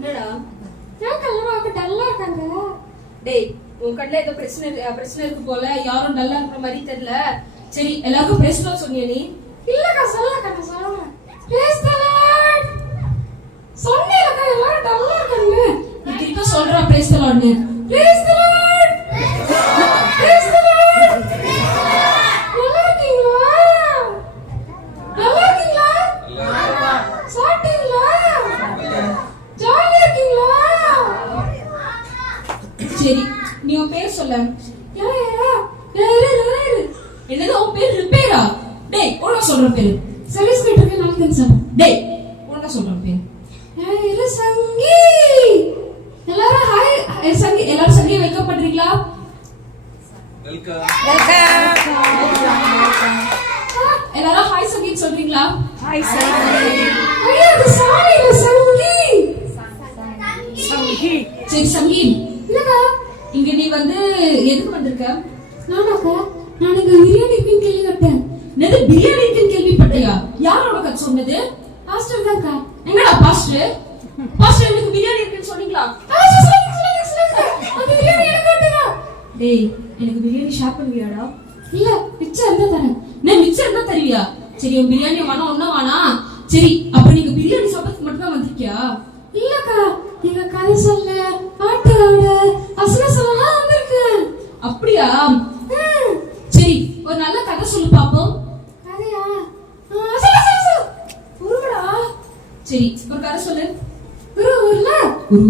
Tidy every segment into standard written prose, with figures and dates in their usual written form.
என்னடா ஏன் கல்யாணம் டல்லா இருக்காங்க? டேய், உன் கண்ணுல ஏதோ பிரச்சனை இருக்கு போல. யாரும் டல்லா இருக்கிற மாதிரி தெரியல. சரி, எல்லாருக்கும் பேசணும் சொன்னியா நீ? இல்லக்கா சொல்லக்கா, நான் சொல்றேன். Brace the Lord. சொன்னேலக்கா எல்லாரும் டல்லா இருக்காங்க. நீ திருப்பி சொல்றா பிரேஸ் தி லார்ட்னு. Praise the lord. Praise the lord. நல்லா இருக்கீங்களா? நல்லா இருக்கீங்களா? சாப்பிட்டீங்களா? ஜாலியா இருக்கீங்களா? சரி, நீ உன் பேர் சொல்ல. யாரா? என்னது உன் பேர் ரிப்பேரா? டேய், ஒழுங்கா சொல்ற பேரு. சர்வீஸ் கிட்டக்கு நாளைக்கு வந்து சார். டேய், ஒழுங்கா சொல்ற பேரு. இது சங்கி. எல்லாரும் ஹாய் சங்கி. எல்லாரும் சங்கி வெல்கம் பண்றீங்களா? வெல்கம். எல்லாரும் ஹாய் சங்கி சொல்றீங்களா? ஹாய் சங்கி. ஐயா இது சாரி இல்ல சங்கி. சங்கி. சரி சங்கி. இல்லக்கா. இங்க நீ வந்து எதுக்கு வந்திருக்க? நானாக்கா நான் இங்க பிரியாணி இருக்குன்னு கேள்விப்பட்டேன். என்னது பிரியாணி இருக்குன்னு கேள்விப்பட்டியா? யாரோட கதை சொன்னது? பாஸ்டர் தான்க்கா. எங்கடா பாஸ்டர்? பாஸ்டர் எனக்கு பிரியாணி இருக்குன்னு சொன்னீங்களா? சொல்லுங்க. அந்த பிரியாணி எனக்கு வேணுங்க. டேய், எனக்கு பிரியாணி ஷேர் பண்ணுவியாடா? இல்ல மிச்சம் இருந்தா தரேன். நான் மிச்சம் இருந்தா தருவியா? சரி, உன் பிரியாணி வேணா ஒண்ணும் வேணா. சரி, அப்ப நீங்க பிரியாணி சாப்பிட்டு மட்டும் தான் வந்திருக்கியா? இல்லக்கா நீங்க கதை சொல்ல, பாட்டு ஆட, வசனம் சொல்லலாம் வந்திருக்கேன். அப்படியா? சரி, ஒரு நல்ல கதை சொல்லு பாப்போம். கதையா? சொல்லு. உருவடா. சரி, ஒரு கதை சொல்லு. ஒரு ஊர்ல ஒரு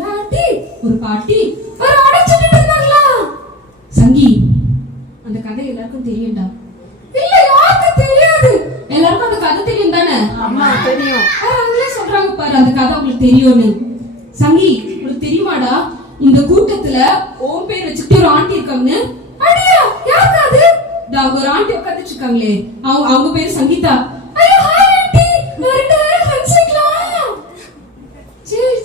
ராட்டி ஒரு பாட்டி ஒரு ஆடை சுத்திட்டு இருந்தாங்களா? சங்கி, அந்த கதை எல்லாருக்கும் தெரியும்டா. இல்ல யாருக்கும் தெரியாது. எல்லாருக்கும் அந்த கதை தெரியும் தானே? அம்மா தெரியும். அவங்களே சொல்றாங்க பாரு, அந்த கதை உங்களுக்கு தெரியும்னு. சங்கி, உங்களுக்கு தெரியுமாடா இந்த கூட்டத்துல ஓம் பேர் வச்சுட்டு ஒரு ஆண்டி இருக்காங்கன்னு? அடியா யாருக்கு அது? அங்க ஒரு ஆண்டி உட்காந்துட்டு இருக்காங்களே, அவங்க பேரு சங்கீதா. ஐயோ ஹாய் ஆண்டி. ரெண்டு பேரும் ஹன்சிக்கலாம். சரி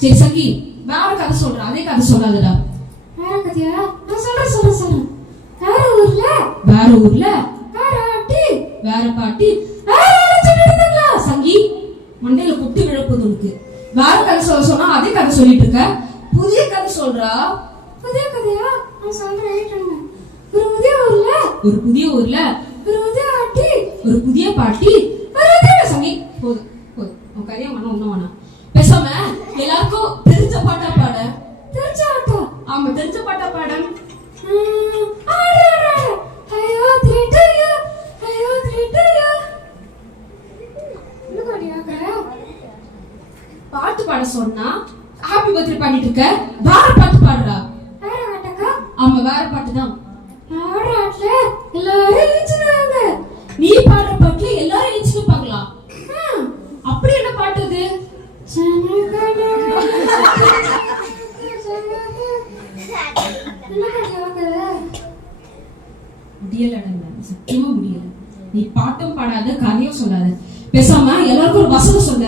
சரி சங்கி, வேற கதை சொல்றேன். அதே கதை சொல்லாதடா. வேற கதையா? நான் சொல்றேன். வேற ஊர்ல வேற ஆண்டி வேற பாட்டி வேற ஆடை சுத்திட்டு இருந்தாங்களா? சங்கி, மண்டையில குட்டி விழப்போது உனக்கு. வேற கதை சொன்னா அதே கதை சொல்லிட்டு இருக்க. புதிய கதை சொல்றா. புதிய கதையா? நான் சொல்றேன். ஒரு புதிய ஊர்ல ஒரு புதிய ஆண்டி ஒரு புதிய பாட்டி. சங்கி, போதும் உன் கதையை வேணா ஒண்ணும் வேணாம். பேசாம எல்லாருக்கும் தெரிஞ்ச பாட்டா பாட. தெரிஞ்ச ஆட்டா? ஆமா, தெரிஞ்ச பாட்டா பாட. ஐயோ திரிட்டயா. என்ன கடியாக்கற? பாட்டு பாட சொன்னா ஹாப்பி பர்த்டே பாடிட்டு இருக்க. வேற பாட்டு பாடுறா. வேற ஆட்டக்கா? ஆமா, வேற பாட்டு தான். ஆடுற ஆட்ல எல்லாரும் எழுச்சினாங்க. நீ பாடுற பாட்டுல எல்லாரும் எழுச்சி நிப்பாங்களா? அப்படி என்ன பாட்டு அது? முடியலடா, சத்தியமா முடியல. நீ பாட்டும் பாடாத, கதையும் சொல்லாத. பேசாம எல்லாருக்கும் ஒரு வசனம் சொல்ல.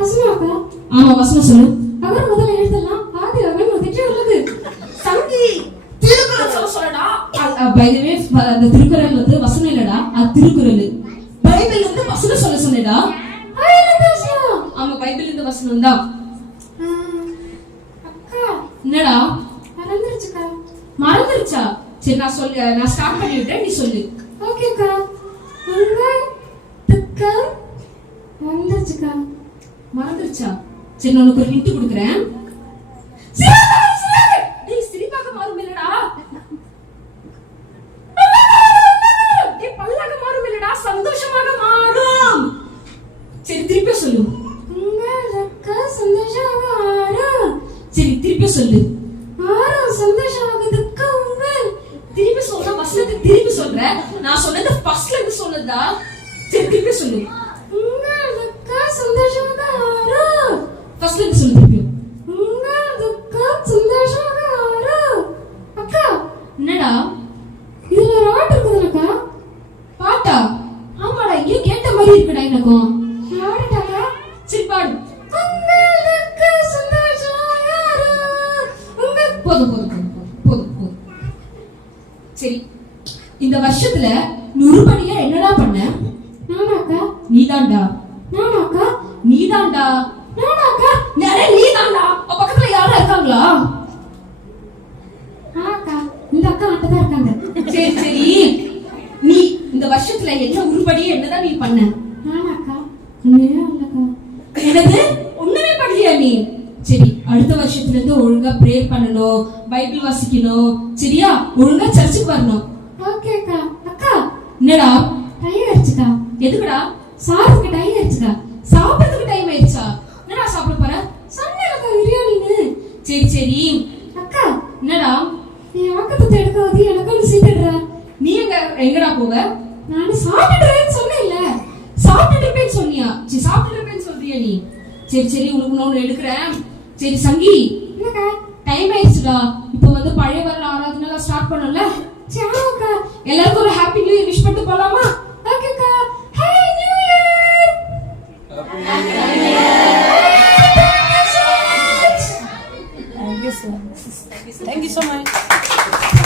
வசனமாக்கா? ஆமா, வசனம் சொல்லு. அவர் முதல்ல எழுதலாம். ஆதி அவன் முதற்றே உள்ளது. சங்கி, திருக்குறள் சொல்ல சொல்லடா. பை தி வே, அந்த திருக்குறள் வந்து வசனம் இல்லடா, அது திருக்குறள். பைபிள்ல இருந்து வசனம் சொல்ல சொன்னடா. ஆமா, பைபிள்ல இருந்து வசனம் தான். அக்கா என்னடா மறந்துருச்சுக்கா. மறந்துருச்சா? சரி, நான் ஸ்டார்ட் பண்ணி விட்டேன், நீ சொல்லு. ஓகேக்கா. துக்கம் மறந்துருச்சுக்கா. மறந்துருச்சா? சரி, நான் உனக்கு ஒரு ஹிண்ட் கொடுக்குறேன். சிரிப்பாக மாறும் இல்லடா. பல்லாக மாறும் இல்லடா, சந்தோஷமாக மாறும். சரி, திருப்பி சொல்லு. உங்களுக்கு சந்தோஷமாக ஆறும். சரி, திருப்பி சொல்லு. ஆறும் சந்தோஷமாக துக்கம் உங்கள். திருப்பி சொல்ற வசனத்தை திருப்பி சொல்ற. நான் சொன்னது ஃபர்ஸ்ட்ல இருந்து சொன்னதா? சரி, திருப்பி சொல்லு. உங்களுக்கு சந்தோஷமாக ஆறும். ஃபர்ஸ்ட்ல இருந்து சொல்லு திருப்பி. உங்களுக்கு சந்தோஷமாக ஆறும். அக்கா என்னடா இதுல ஒரு ஆட்டு இருக்குதுலக்கா? பாட்டா? ஆமாடா, இங்க கேட்ட மாதிரி இருக்குடா எனக்கும். ஆடட்டாக்கா? சரி, பாடு. உங்களுக்கு சந்தோஷமாக ஆறும். போதும். சரி, இந்த வருஷத்துல 100 படியா என்னடா பண்ண? நானாக்கா? நீதான்டா. நானாக்கா? நீதான்டா. இருக்காங்களா? அக்கா இந்த அக்கா மட்டும் தான் இருக்காங்க. சரி சரி, நீ இந்த வருஷத்துல என்ன உருப்படியா என்னதான் நீ பண்ண? நானா அக்கா? உண்மையா இல்லக்கா. என்னது, ஒண்ணுமே பண்ணலையா நீ? சரி, அடுத்த வருஷத்துல இருந்து ஒழுங்கா ப்ரேயர் பண்ணணும், பைபிள் வாசிக்கணும், சரியா? ஒழுங்கா சர்ச்சுக்கு வரணும். ஓகே அக்கா. அக்கா என்னடா? டைம் ஆயிடுச்சுக்கா. எதுக்குடா? சாருக்கு டைம் ஆயிடுச்சுக்கா. சாப்பிடறதுக்கு டைம் ஆயிடுச்சா? என்னடா சாப்பிட போற? சொன்னேன்க்கா பிரியாணின்னு. சரி சரி. அக்கா என்னடா? நீ வாக்கத்தை எடுக்க வந்து எனக்கு ஒன்று சீக்கிடுற. நீ எங்கடா போவ? நான் சாப்பிட்டுறேன்னு சொன்னேன்ல. சாப்பிட்டுட்டு இருப்பேன்னு சொன்னியா? சரி, சாப்பிட்டுட்டு இருப்பேன்னு சொல்றியா நீ? சரி சரி, உனக்கு நான் எடுக்கிறேன். சரி சங்கி, என்னக்கா? டைம் ஆயிடுச்சுடா. இப்போ வந்து பழைய வரல ஆராதனை ஸ்டார்ட் பண்ணல. சரி அக்கா. எல்லாருக்கும் ஒரு ஹாப்பி நியூ இயர் விஷ் பண்ணிட்டு போலாமா? ஓகேக்கா. Happy new year. Thank you so much.